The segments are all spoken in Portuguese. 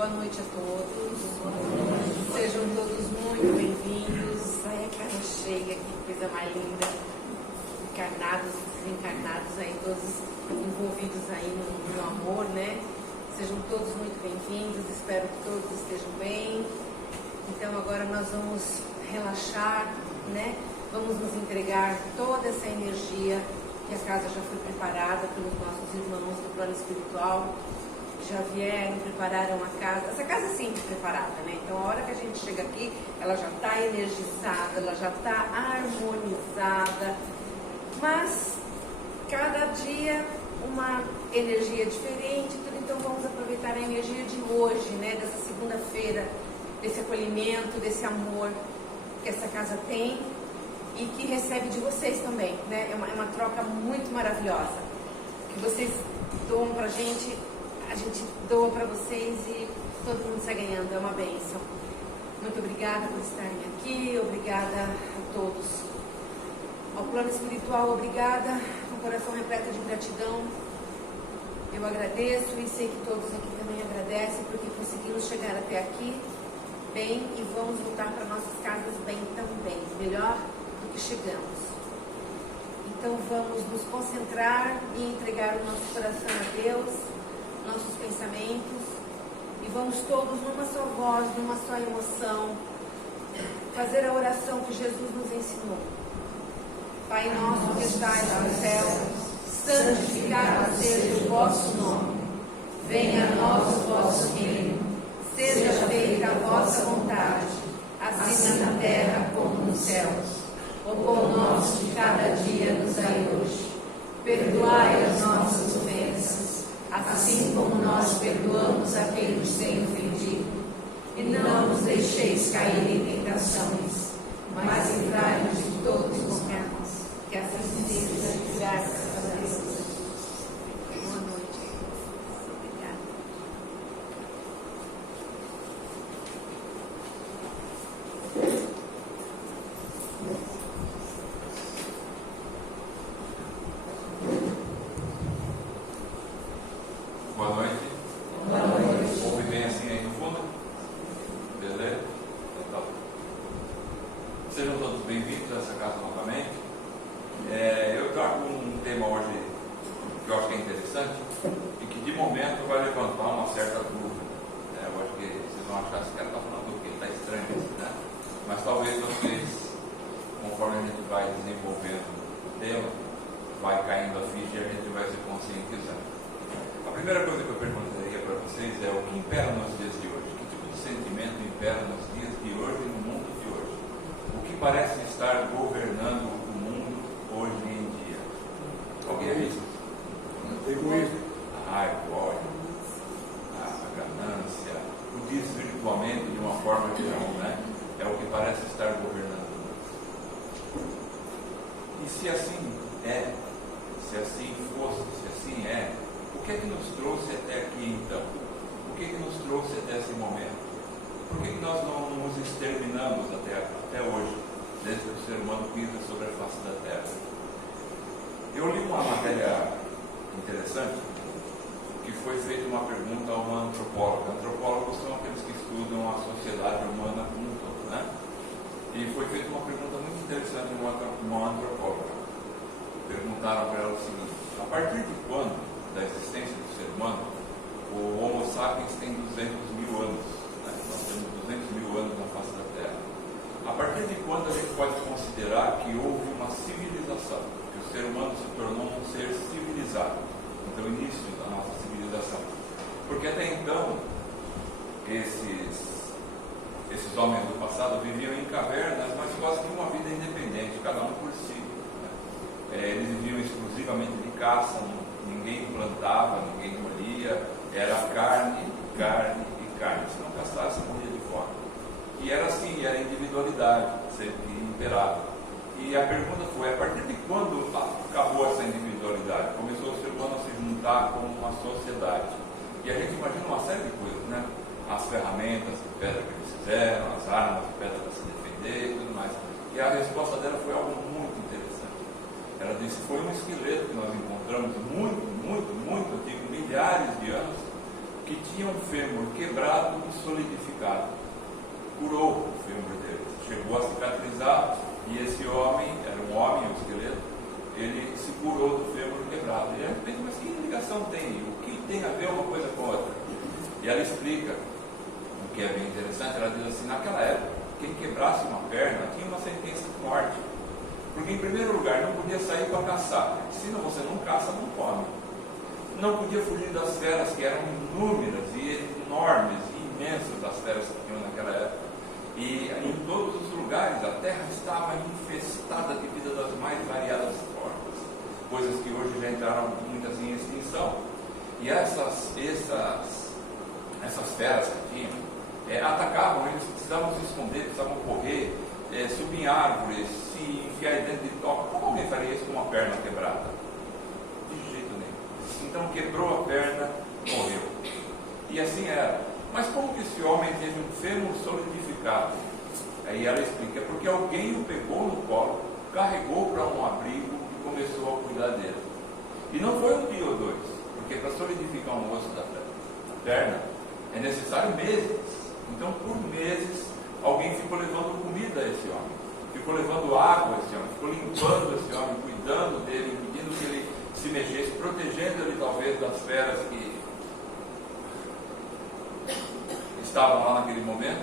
Boa noite a todos. Sejam todos muito bem-vindos. Ai, a casa cheia, que coisa mais linda. Encarnados, desencarnados aí, todos envolvidos aí no amor, né? Sejam todos muito bem-vindos. Espero que todos estejam bem. Então agora nós vamos relaxar, né? Vamos nos entregar toda essa energia que a casa já foi preparada pelos nossos irmãos do plano espiritual. Já vieram, prepararam a casa. Essa casa é sempre preparada, né? Então a hora que a gente chega aqui, ela já está energizada, ela já está harmonizada. Mas cada dia uma energia diferente, tudo. Então vamos aproveitar a energia de hoje, né? Dessa segunda-feira, desse acolhimento, desse amor que essa casa tem e que recebe de vocês também, né? É uma troca muito maravilhosa que vocês doam pra gente, a gente doa para vocês e todo mundo está ganhando, é uma bênção. Muito obrigada por estarem aqui, obrigada a todos. Ao plano espiritual, obrigada, com o coração repleto de gratidão. Eu agradeço e sei que todos aqui também agradecem, porque conseguimos chegar até aqui bem e vamos voltar para nossas casas bem também, melhor do que chegamos. Então vamos nos concentrar e entregar o nosso coração a Deus, nossos pensamentos, e vamos todos numa só voz, numa só emoção, fazer a oração que Jesus nos ensinou. Pai nosso que estais no céu, santificado seja o vosso nome. Venha a nós o vosso reino. Seja feita a vossa vontade, assim na terra como nos céus. O pão nosso de cada dia nos dai hoje. Perdoai as nossas ofensas, assim como nós perdoamos a quem nos tem ofendido. E não nos deixeis cair em tentações, mas livrai-nos de todos os males. Que assim seja, graças a Deus. Boa noite. Obrigada. Boa noite. Boa noite. Ouve bem assim aí no fundo? Beleza? Então, sejam todos bem-vindos a essa casa novamente. Eu trago um tema hoje que eu acho que é interessante e que de momento vai levantar uma certa dúvida. Eu acho que vocês vão achar que esse cara está falando do quê? Está estranho isso, né? Mas talvez vocês, conforme a gente vai desenvolvendo o tema, vai caindo a ficha e a gente vai se conscientizando. A primeira coisa que eu perguntaria para vocês é o que impera nos dias de hoje? Que tipo de sentimento impera nos dias de hoje e no mundo de hoje? O que parece estar governando o mundo hoje em dia? Alguém é isso? Egoísmo. A raiva, a ganância, o desvirtuamento de uma forma geral, né? É o que parece estar governando o mundo. E se assim é, se assim fosse, se assim é, o que é que nos trouxe até aqui então? O que é que nos trouxe até esse momento? Por que nós não nos exterminamos até hoje, desde que o ser humano pisa sobre a face da Terra? Eu li uma matéria interessante, que foi feita uma pergunta a uma antropóloga. Antropólogos são aqueles que estudam a sociedade humana como um todo, né? E foi feita uma pergunta muito interessante a uma antropóloga. Perguntaram para ela o seguinte: a partir de quando da existência do ser humano, o Homo sapiens tem 200 mil anos, né? Nós temos 200 mil anos na face da Terra. A partir de quando a gente pode considerar que houve uma civilização, que o ser humano se tornou um ser civilizado? Então, o início da nossa civilização. Porque até então, esses homens do passado viviam em cavernas, mas quase que uma vida independente, cada um por si, né? Eles viviam exclusivamente de caça, ninguém plantava, ninguém colhia, era carne, carne e carne. Se não caçasse, morria de fome. E era assim, era individualidade, sempre imperava. E a pergunta foi: a partir de quando acabou essa individualidade? Começou o ser humano a se juntar como uma sociedade. E a gente imagina uma série de coisas, né? As ferramentas de pedra que eles fizeram, as armas de pedra para se defender e tudo mais. E a resposta dela foi algo muito interessante. Ela disse: foi um esqueleto que nós encontramos muito antigo, milhares de anos, que tinha um fêmur quebrado e solidificado. Curou o fêmur dele, chegou a cicatrizar, e esse homem, era um homem, um esqueleto, ele se curou do fêmur quebrado. E ela pensa, mas que ligação tem? O que tem a ver uma coisa com a outra? E ela explica, o que é bem interessante, ela diz assim, naquela época, quem quebrasse uma perna tinha uma sentença de morte. Porque, em primeiro lugar, não podia sair para caçar. Se não, você não caça, não come. Não podia fugir das feras, que eram inúmeras e enormes e imensas, as feras que tinham naquela época. E em todos os lugares a terra estava infestada de vida das mais variadas formas. Coisas que hoje já entraram muitas em extinção. E essas feras que tinham, atacavam, eles precisavam se esconder, precisavam correr, subir em árvores, se enfiar dentro de toca. Como alguém faria isso com uma perna quebrada? De jeito nenhum. Então quebrou a perna, morreu. E assim era. Mas como que esse homem teve um fêmur solidificado? Aí ela explica, porque alguém o pegou no colo, carregou para um abrigo e começou a cuidar dele. E não foi um dia ou dois, porque para solidificar um osso da perna é necessário meses. Então, por meses, alguém ficou levando comida a esse homem, ficou levando água a esse homem, ficou limpando esse homem, cuidando dele, impedindo que ele se mexesse, protegendo ele talvez das feras que estavam lá naquele momento,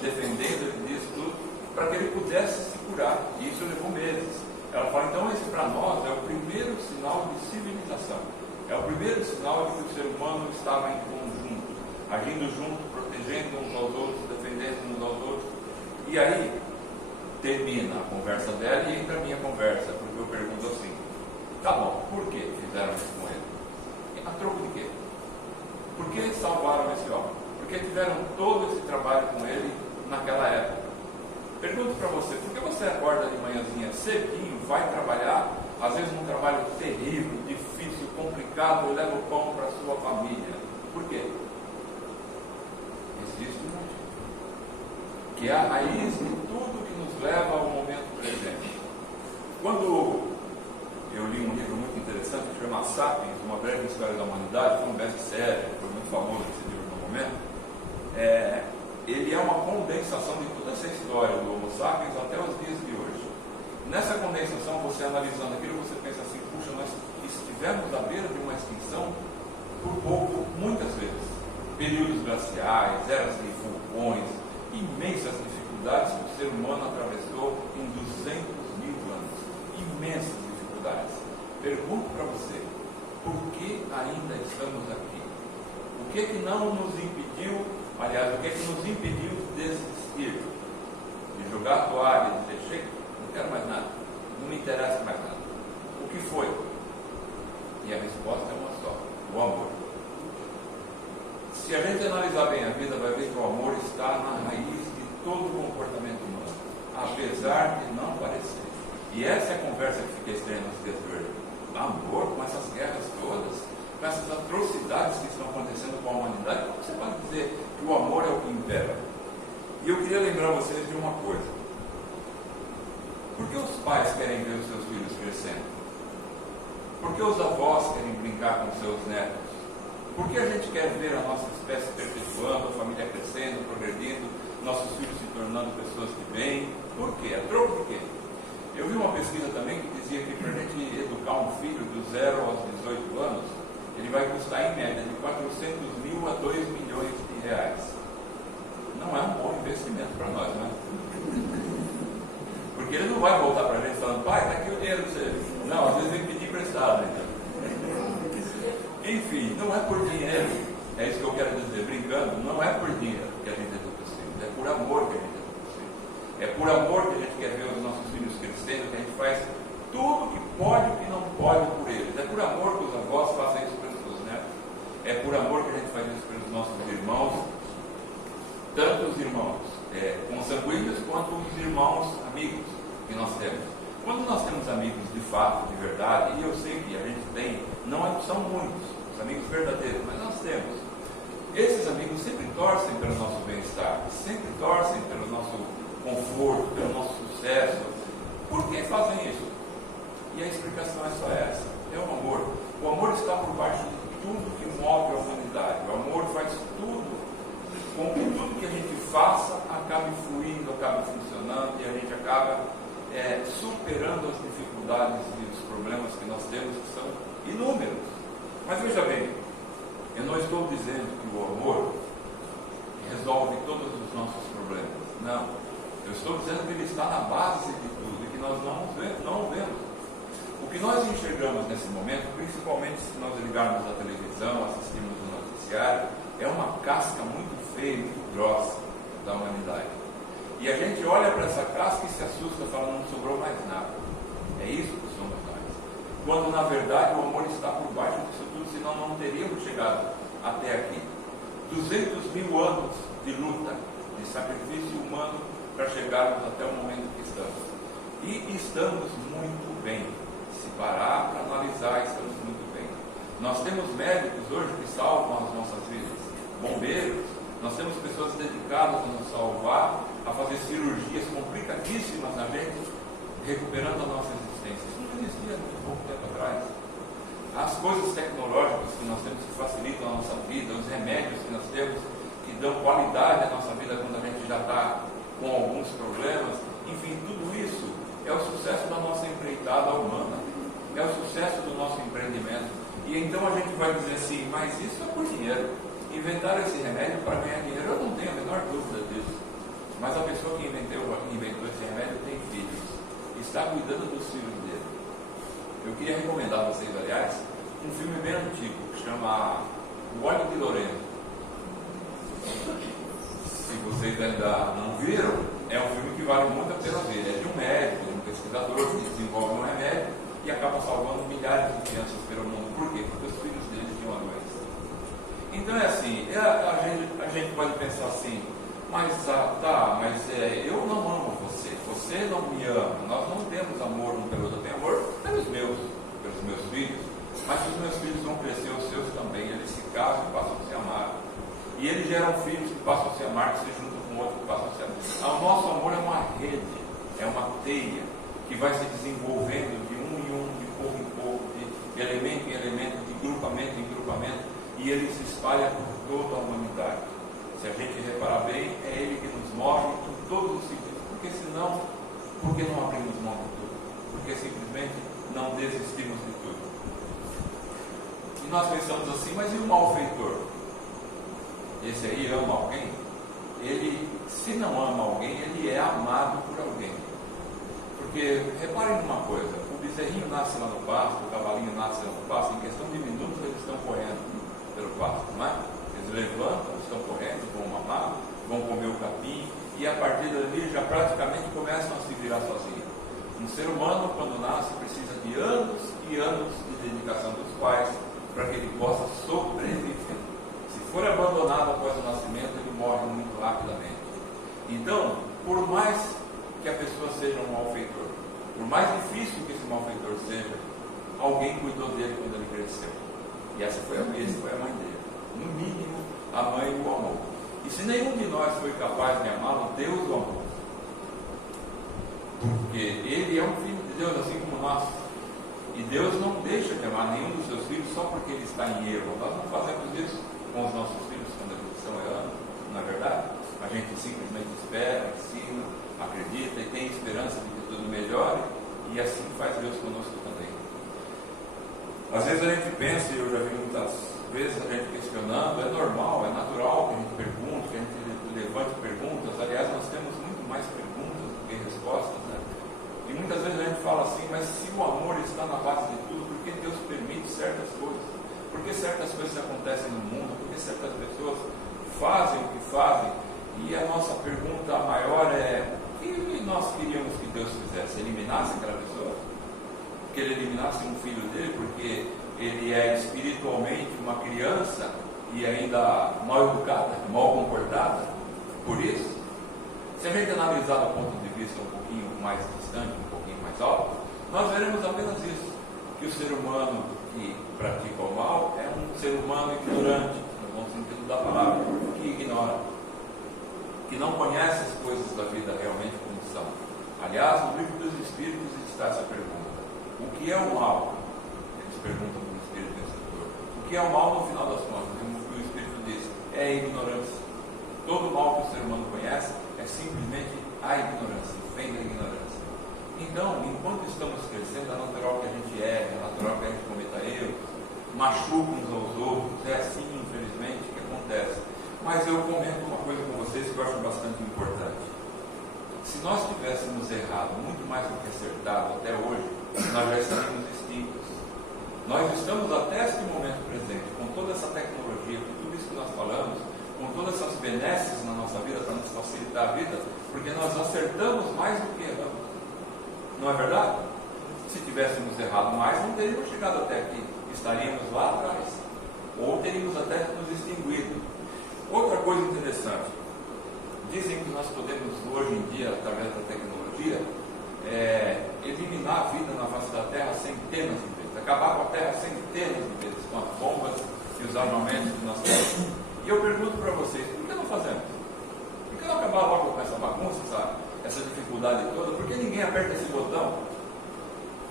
defendendo ele disso tudo, para que ele pudesse se curar. E isso levou meses. Ela fala, então esse para nós é o primeiro sinal de civilização. É o primeiro sinal de que o ser humano estava em conjunto, agindo junto, protegendo uns aos outros, defendendo uns aos outros. E aí, termina a conversa dela e entra a minha conversa, porque eu pergunto assim, tá bom, por que fizeram isso com ele? A troco de quê? Por que salvaram esse homem? Porque tiveram todo esse trabalho com ele naquela época. Pergunto para você, por que você acorda de manhãzinha cedinho, vai trabalhar, às vezes um trabalho terrível, difícil, complicado, e leva o pão para a sua família? Por quê? Existe um motivo, que é a raiz de tudo que nos leva ao momento presente. Quando eu li um livro muito interessante que chama Sapiens, Uma Breve História da Humanidade, foi um best-seller, foi muito famoso esse livro no momento. Ele é uma condensação de toda essa história do Homo sapiens até os dias de hoje. Nessa condensação, você analisando aquilo, você pensa assim, puxa, nós estivemos à beira de uma extinção por pouco, muitas vezes. Períodos glaciais, eras de vulcões, imensas dificuldades que o ser humano atravessou em 200 mil anos. Imensas dificuldades. Pergunto para você, por que ainda estamos aqui? O que não nos impediu, aliás, o que nos impediu de desistir, de jogar a toalha, de dizer, chega, não quero mais nada, não me interessa mais nada? O que foi? E a resposta é uma só, o amor. Se a gente analisar bem a vida, vai ver que o amor está na raiz de todo o comportamento humano, apesar de não parecer. E essa é a conversa que fica estranha nos dias de hoje. Amor, com essas guerras todas, com essas atrocidades que estão acontecendo com a humanidade, como você pode dizer que o amor é o que impera? E eu queria lembrar vocês de uma coisa. Por que os pais querem ver os seus filhos crescendo? Por que os avós querem brincar com seus netos? Por que a gente quer ver a nossa espécie perpetuando, a família crescendo, progredindo, nossos filhos se tornando pessoas de bem? Por quê? A troco de quê? Eu vi uma pesquisa também que dizia que para a gente educar um filho do 0 aos 18 anos, ele vai custar em média de 400 mil a 2 milhões de reais. Não é um bom investimento para nós, não é? Porque ele não vai voltar para a gente falando, pai, está aqui o dinheiro para você. Não, às vezes vem pedir emprestado. Então. Enfim, não é por dinheiro, é isso que eu quero dizer, brincando, não é por dinheiro que a gente educa os filhos, é por amor que a gente educa os filhos. É por amor que a gente quer ver os nossos filhos crescendo, que a gente faz tudo que pode e que não pode por eles. É por amor que os avós fazem isso pelos seus netos. É por amor que a gente faz isso pelos nossos irmãos, tanto os irmãos consanguíneos quanto os irmãos amigos que nós temos. Quando nós temos amigos de fato, de verdade, e eu sei que a gente tem, não são muitos, os amigos verdadeiros, mas nós temos. Esses amigos sempre torcem pelo nosso bem-estar, sempre torcem pelo nosso conforto, pelo nosso sucesso. Por que fazem isso? E a explicação é só essa, é o amor. O amor está por baixo de tudo que move a humanidade. O amor faz tudo Mas veja bem, eu não estou dizendo que o amor resolve todos os nossos problemas. Não. Eu estou dizendo que ele está na base de tudo e que nós não o vemos. O que nós enxergamos nesse momento, principalmente se nós ligarmos a televisão, assistimos o noticiário, é uma casca muito feia, muito grossa da humanidade. E a gente olha para essa casca e se assusta, fala, não sobrou mais nada. É isso que somos nós. Quando na verdade o amor está por baixo disso tudo, senão não teríamos chegado até aqui. 200.000 anos de luta, de sacrifício humano para chegarmos até o momento que estamos. E estamos muito bem. Se parar para analisar, estamos muito bem. Nós temos médicos hoje que salvam as nossas vidas, bombeiros, nós temos pessoas dedicadas a nos salvar, a fazer cirurgias complicadíssimas na gente, recuperando a nossa existência. Isso não existia há pouco tempo atrás. As coisas tecnológicas que nós temos que facilitam a nossa vida, os remédios que nós temos que dão qualidade à nossa vida quando a gente já está com alguns problemas, enfim, tudo isso é o sucesso da nossa empreitada humana, é o sucesso do nosso empreendimento. E então a gente vai dizer assim, mas isso é por dinheiro. Inventaram esse remédio para ganhar dinheiro, eu não tenho a menor dúvida disso. Mas a pessoa que inventou esse remédio tem filhos, está cuidando dos filhos dele. Eu queria recomendar a vocês, aliás, um filme bem antigo, que chama O Óleo de Lorenzo. Se vocês ainda não viram, é um filme que vale muito a pena ver. É de um médico, de um pesquisador que desenvolve um remédio e acaba salvando milhares de crianças pelo mundo. Por quê? Porque os filhos deles tinham uma doença. Então é assim, a gente pode pensar assim, mas eu não amo você, você não me ama, nós não temos amor um pelo outro, eu tenho amor pelos meus filhos, mas se os meus filhos vão crescer, os seus também, eles se casam e passam a se amar. E eles geram filhos que passam a se amar, que se juntam com outro que passam a se amar. O nosso amor é uma rede, é uma teia que vai se desenvolvendo de um em um, de pouco em pouco, de elemento em elemento, de grupamento em grupamento, e ele se espalha por toda a humanidade. Se a gente reparar bem, é ele que nos move em todos os sentidos. Porque senão, por que não abrimos mão de tudo? Porque simplesmente não desistimos de tudo. E nós pensamos assim, mas e o malfeitor? Esse aí ama alguém? Ele, se não ama alguém, ele é amado por alguém. Porque, reparem numa coisa, o bezerrinho nasce lá no pasto, o cavalinho nasce lá no pasto, em questão de minutos eles estão correndo pelo pasto, não é? Eles levantam, estão correndo, vão mamar, vão comer o capim, e a partir dali já praticamente começam a se virar sozinhos. Um ser humano, quando nasce, precisa de anos e anos de dedicação dos pais para que ele possa sobreviver. Se for abandonado após o nascimento, ele morre muito rapidamente. Então, por mais que a pessoa seja um malfeitor, por mais difícil que esse malfeitor seja, alguém cuidou dele quando ele cresceu. E essa foi a mãe dele. No mínimo, a mãe o amou. E se nenhum de nós foi capaz de amá-lo, Deus o amou. Porque ele é um filho de Deus, assim como nós. E Deus não deixa de amar nenhum dos seus filhos só porque ele está em erro. Nós não fazemos isso com os nossos filhos quando eles estão errando, não é verdade? A gente simplesmente espera, ensina, acredita e tem esperança de que tudo melhore, e assim faz Deus conosco também. Às vezes a gente pensa, e eu já vi muitas vezes a gente questionando, é normal, é natural que a gente pergunte, que a gente levante perguntas. Aliás, nós temos muito mais perguntas do que respostas, né? E muitas vezes a gente fala assim, mas se o amor está na base de tudo, por que Deus permite certas coisas? Por que certas coisas acontecem no mundo? Por que certas pessoas fazem o que fazem? E a nossa pergunta maior é, o que nós queríamos que Deus fizesse? Eliminasse aquela pessoa? Que ele eliminasse um filho dele, porque ele é espiritualmente uma criança e ainda mal educada, mal comportada? Por isso, se a gente analisar do ponto de vista um pouquinho mais distante, um pouquinho mais alto, nós veremos apenas isso, que o ser humano que pratica o mal é um ser humano ignorante, no bom sentido da palavra, que ignora, que não conhece as coisas da vida realmente como são. Aliás, no livro dos Espíritos está essa pergunta: o que é o mal? Eles perguntam para o Espírito instrutor. O que é o mal no final das contas? O Espírito diz: é a ignorância. Todo mal que o ser humano conhece é simplesmente a ignorância, vem da ignorância. Então, enquanto estamos crescendo, é natural que a gente erre, é natural que a gente cometa erros, machucam uns aos outros. É assim, infelizmente, que acontece. Mas eu comento uma coisa com vocês que eu acho bastante importante. Se nós tivéssemos errado muito mais do que acertado até hoje, nós já estaríamos extintos. Nós estamos até este momento presente, com toda essa tecnologia, com tudo isso que nós falamos, com todas essas benesses na nossa vida para nos facilitar a vida, porque nós acertamos mais do que erramos. Não é verdade? Se tivéssemos errado mais, não teríamos chegado até aqui. Estaríamos lá atrás. Ou teríamos até nos extinguido. Outra coisa interessante. Dizem que nós podemos, hoje em dia, através da tecnologia, eliminar a vida na face da Terra centenas de vezes. Acabar com a Terra centenas de vezes, com as bombas e os armamentos que nós temos. E eu pergunto para vocês, por que não fazemos? Por que não acabar logo com essa bagunça, essa dificuldade toda? Por que ninguém aperta esse botão?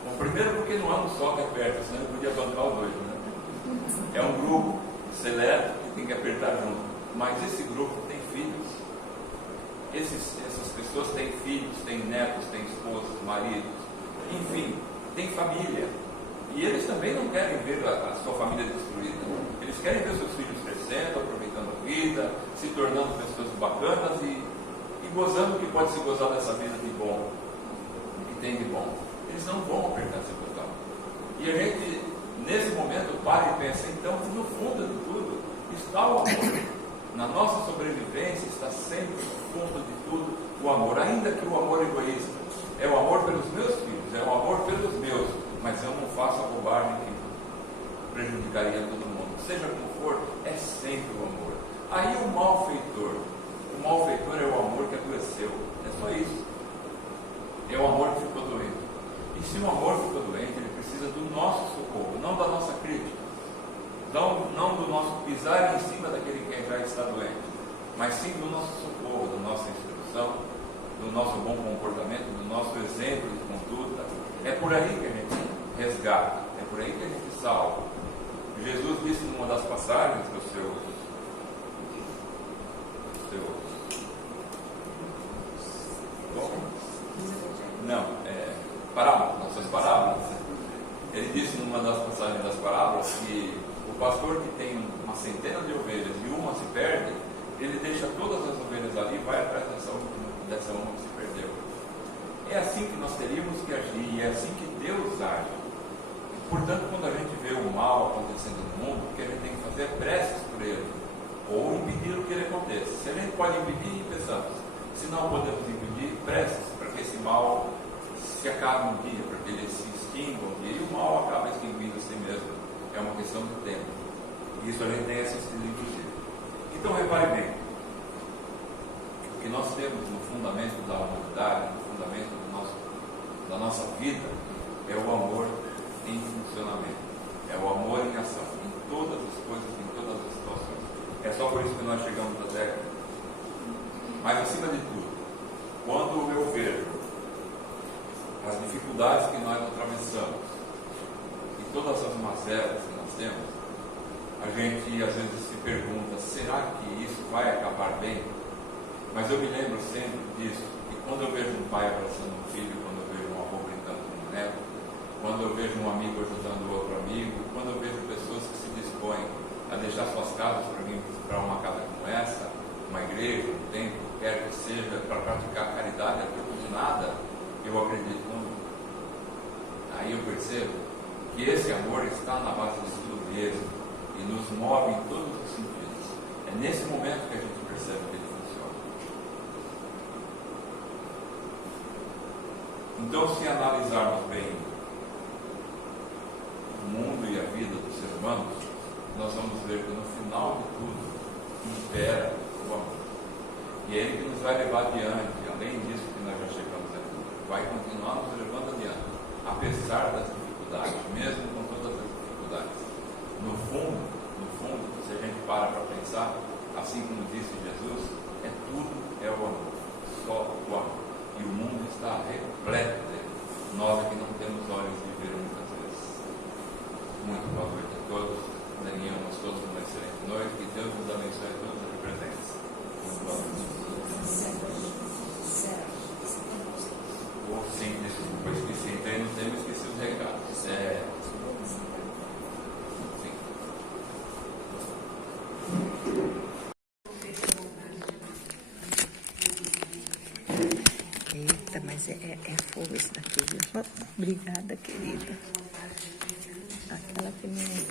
Bom, primeiro porque não há um só que aperta, senão ele podia bancar os dois, né? É um grupo seleto que tem que apertar junto. Mas esse grupo tem filhos. Essas pessoas têm filhos, têm netos, têm esposas, maridos, enfim, têm família. E eles também não querem ver a sua família destruída. Eles querem ver seus filhos crescendo, aproveitando a vida, se tornando pessoas bacanas e gozando o que pode se gozar dessa vida de bom, que tem de bom. Eles não vão apertar esse botão. E a gente, nesse momento, para e pensa, então, no fundo de tudo, está o amor. Na nossa sobrevivência está sempre no fundo de tudo o amor, ainda que o amor egoísta. É o amor pelos meus filhos, é o amor pelos meus, mas eu não faço a bobagem que prejudicaria todo mundo. Seja como for, é sempre o amor. Aí o malfeitor é o amor que adoeceu. É só isso. É o amor que ficou doente. E se o amor ficou doente, ele precisa do nosso socorro, não da nossa crítica. Não do nosso pisar em cima daquele que já está doente, mas sim do nosso socorro, da nossa instrução, do nosso bom comportamento, do nosso exemplo de conduta. É por aí que a gente resgata, é por aí que a gente salva. Jesus disse numa das passagens dos seus parábolas, nossas parábolas. Ele disse numa das passagens das parábolas que o pastor que tem uma centena de ovelhas e uma se perde, ele deixa todas as ovelhas ali e vai atrás dessa uma que se perdeu. É assim que nós teríamos que agir, e é assim que Deus age. Portanto, quando a gente vê o mal acontecendo no mundo, o que a gente tem que fazer é preces por ele, ou impedir o que ele aconteça. Se a gente pode impedir, impeçamos. Se não podemos impedir, preces para que esse mal se acabe um dia, para que ele se extinga um dia, e o mal acaba extinguindo a si mesmo. É uma questão de tempo. Isso a gente tem assistido inclusive. Então, repare bem, o que nós temos no fundamento da humanidade, no fundamento da nossa vida, é o amor em funcionamento, é o amor em ação, em todas as coisas, em todas as situações. É só por isso que nós chegamos até aqui. Mas, acima de tudo, quando eu vejo as dificuldades que nós atravessamos e todas as mazelas que nós temos, a gente às vezes se pergunta, será que isso vai acabar bem? Mas eu me lembro sempre disso, que quando eu vejo um pai abraçando um filho, quando eu vejo um avô brincando com um neto, quando eu vejo um amigo ajudando outro amigo, quando eu vejo pessoas que se dispõem a deixar suas casas para vir para uma casa como essa, uma igreja, um templo, quer que seja, para praticar caridade a troco de nada, eu acredito muito. Aí eu percebo que esse amor está na base de tudo mesmo e nos move em todos os sentidos. É nesse momento que a gente percebe que ele funciona. Então, se analisarmos bem o mundo e a vida dos seres humanos, nós vamos ver que no final de tudo impera o amor. E é ele que nos vai levar adiante, além disso que nós já chegamos aqui, vai continuar nos levando adiante, apesar das dificuldades, mesmo com todas as dificuldades. No fundo, se a gente para pensar, assim como disse Jesus, tudo é o amor, só o amor. E o mundo está repleto dele. Nós aqui não temos olhos de ver muitas vezes. Muito boa noite a todos. Tenhamos todos uma excelente noite. Que Deus nos abençoe a todos aqui presentes. Muito boa noite. Sim, desculpa, esqueci. Então, não temos esquecido os recados. Sim. Mas é fogo esse daqui, viu? Oh, obrigada, querida. Aquela que me...